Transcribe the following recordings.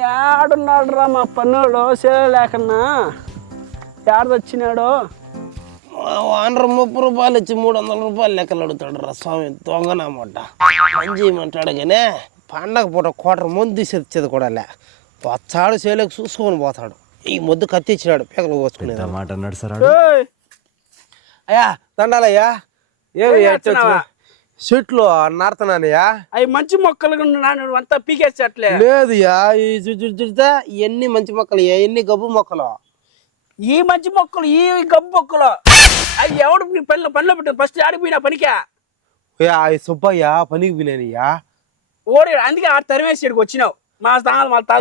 ఏడున్నాడు రా మా పన్నుడు చేయలేకన్నా ఏడదొచ్చినాడు. వానరు 30 రూపాయలు ఇచ్చి 300 రూపాయలు లెక్కలు అడుగుతాడు రా స్వామి దొంగనమాట. పని చేయమంటాడు కానీ పండగ పూట కోటర ముందు తీసేది కూడా లే. వచ్చాడు చేయలేక చూసుకొని పోతాడు. ఈ ముద్దు కత్తిచ్చినాడు పేకలు కోసుకునేది మాట అన్నాడు సార్. అయ్యా దండాలయ్యా. ఏమి చెట్లు నాడుతున్నానయ్యా. అవి మంచి మొక్కలు అంతా పీకేసేట్లే. లేదుయా ఇవన్నీ మంచి మొక్కలు, ఎన్ని గబ్బు మొక్కలు. ఈ మంచి మొక్కలు ఈ గబ్బు మొక్కలు అవి ఎవడు పనిలో పెట్టు. ఫస్ట్ ఆడిపోయినా పనికా సుబ్బయ్య పనికి పోయినానయ్యా. ఓడి అందుకే ఆ తరిమేసి వచ్చినావు. మా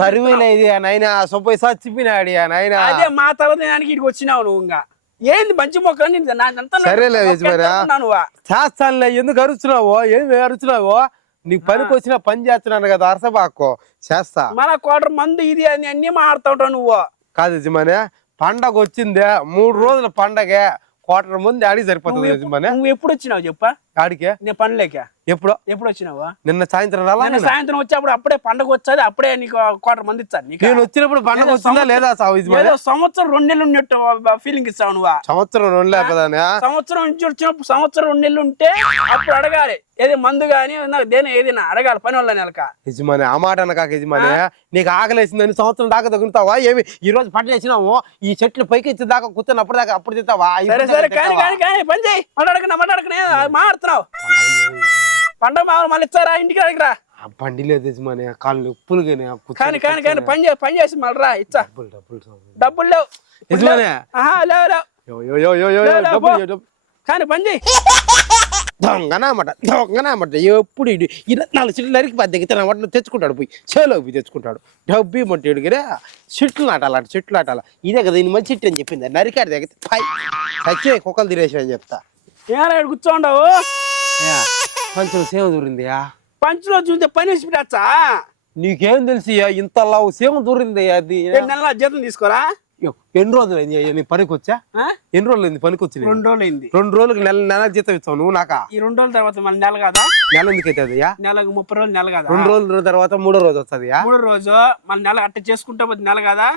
తరిమేది నాయన సుబ్బయ్య చచ్చిపోయినాడు నాయన. అదే మా తర్వాత ఇక్కడికి వచ్చినావు నువ్వు. ఇంకా ఏంది మంచి మొక్కలు సరేలేదు చేస్తానులే. ఎందుకు అరుచున్నావో? ఏమి అరుచున్నావో? నీకు పనికి వచ్చినా పని చేస్తున్నాను కదా, అరసబాక్కో చేస్తా. మన కోటర్ మందు ఇది అని అన్ని మాడుతా ఉంటావు నువ్వు. కాదు యజమాని, పండగ వచ్చిందే 3 రోజుల పండగే. కోటర్ ముందు ఆడికి సరిపోతుంది యజమాని. నువ్వు ఎప్పుడు వచ్చినావు చెప్ప? ఆడికే నేను పనిలేక ఎప్పుడు వచ్చినావా? నిన్న సాయంత్రం రాలా? సాయంత్రం వచ్చేప్పుడు అప్పుడే పండగ వచ్చేది. అప్పుడే నీకు కోటర్ మంది ఇచ్చారు. నేను వచ్చినప్పుడు పండగ వచ్చిందా లేదా? సంవత్సరం 2 నెలలు ఉన్నట్టు ఫీలింగ్ ఇస్తావు నువ్వు. సంవత్సరం 2 లేపదానే. సంవత్సరం నుంచి వచ్చినప్పుడు సంవత్సరం 2 నెలలు ఉంటే అప్పుడు అడగాలి. ఏది మందు గాని ఏదైనా అడగాలి పని వల్ల నెలక. యజమాని ఆ మాట అనక యజమాని. నీకు ఆకలేసిందని సంవత్సరం దాకా తగులుతావా? ఏమి ఈ రోజు పంట చేసినావు? ఈ చెట్లు పైకి ఇచ్చే దాకా కూర్చొని అప్పుడు దాకా అప్పుడు తింటావా? సరే కానీ పని చేయి. మాట్లాడుకునే మాడుతున్నావు. పండగ మళ్ళీ ఇచ్చారా? ఇంటికి అడిగిరా. బండి లేదు యజమాని, కాళ్ళు ఉప్పులు కానీ పని చేసి మళ్ళీ రా ఇచ్చా. డబ్బులు లేవు యజమాని. కానీ పని చేయి. దొంగనమాట ఎప్పుడు 24 చెట్లు నరికి పద్దెకి వాటిని తెచ్చుకుంటాడు. పోయి చేలోకి పోయి తెచ్చుకుంటాడు. డబ్బు ఇమ్మంటాడు కదా. చెట్లు నాటాలి, అంటే చెట్లు నాటాలి. ఇదే కదా ఇన్ని మంచి చెట్టు అని చెప్పింది. నరికాడు దగ్గర చచ్చే కుక్కలు తినేసి అని చెప్తా. ఏరా కూర్చోండావు? పంచులో సేవ దూరిందియా. పంచులో చూస్తే పని పెట్టచ్చా? నీకేం తెలిసి ఇంతలా సేవ దూరింది. అది నెల జీతం తీసుకోరా? ఎన్ని రోజులు అయింది పనికి వచ్చా? ఎన్ని రోజులు అయింది పనికి వచ్చి? 2 రోజులు అయింది. 2 రోజులకి నెల జీతం ఇస్తావు నువ్వు నాకా? ఈ 2 రోజుల తర్వాత మళ్ళీ నెల కాదా? నెల ఎందుకు అవుతుంది? నెలకు 30 రోజులు నెల కదా. 2 రోజుల తర్వాత 3వ రోజు వస్తుంది. 3వ రోజు మళ్ళీ నెల అట్ట చేసుకుంటా పోతే నెల కదా.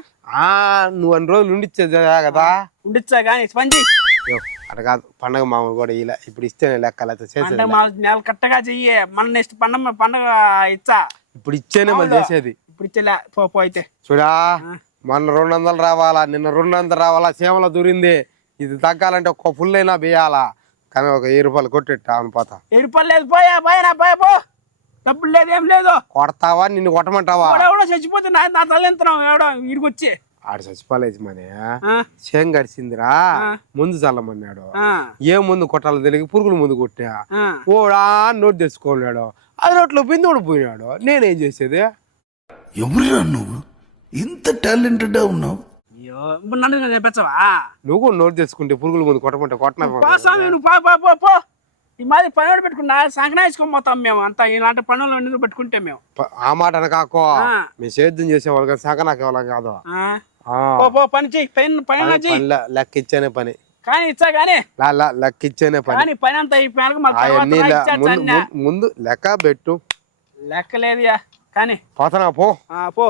నువ్వు 2 రోజులు ఉండిచ్చేది కదా. ఉండిచ్చా కానీ పని అట కాదు. పండగ మామూలు కూడా ఇలా ఇప్పుడు ఇస్తేనే లెక్కలతో చేసేది. నెల కట్టగా చెయ్యి. మన నెక్స్ట్ పండగ ఇచ్చా. ఇప్పుడు ఇచ్చేనే మళ్ళీ చేసేది. ఇప్పుడు ఇచ్చేలే పో అయితే. చూడా మొన్న 200 రావాలా, నిన్న 200 రావాలా. సేమలో దూరింది. ఇది తగ్గాలంటే ఒక్క ఫుల్ అయినా వేయాలా. కానీ ఒక 1000 రూపాయలు కొట్టేట్టు అవును పోతా. 1000 రూపాయలు లేదు. పోయా పో. డబ్బులు లేదు, ఏం లేదు. కొడతావా? నిన్ను కొట్టమంటావా? ఎవడో చచ్చిపోతే నా తల్లింతనం ఎవడో ఇడికొచ్చి ఆడు చచ్చిపోలేదు మని. చేం గడిచిందిరా, ముందు చల్లమన్నాడు. ఏ ముందు కొట్టాలో తెలియక పురుగుల ముందు కొట్టా. ఓడా నోటు తెచ్చుకోలేడు. అది నోట్లో బిందుడు పోయినాడు. నేనేం చేసేది? ఎవరురా నువ్వు? ఇంత టాలెంటెడ్ ఉన్నావు. నన్ను చెప్పచ్చవా? నువ్వు నోటు తెచ్చుకుంటే పురుగుల ముందు కొట్టమంటే కొట్టినా. ఈ మాది పనులు పెట్టుకున్నా సంకనాయించుకోపోతాం మేము అంతా. ఇలాంటి పనులు పెట్టుకుంటే మేము ఆ మాట అనకాకో. మేము సేద్యం చేసేవాళ్ళు కానీ సంకనాకి వాళ్ళం కాదు. పని చెయ్యి. పని లెక్క ఇచ్చేనే పని. కానీ ఇచ్చా కానీ లెక్క ఇచ్చేనే పని. పని అంతా ముందు లెక్క పెట్టు. లెక్క లేదుయా కానీ పోతానా? పో.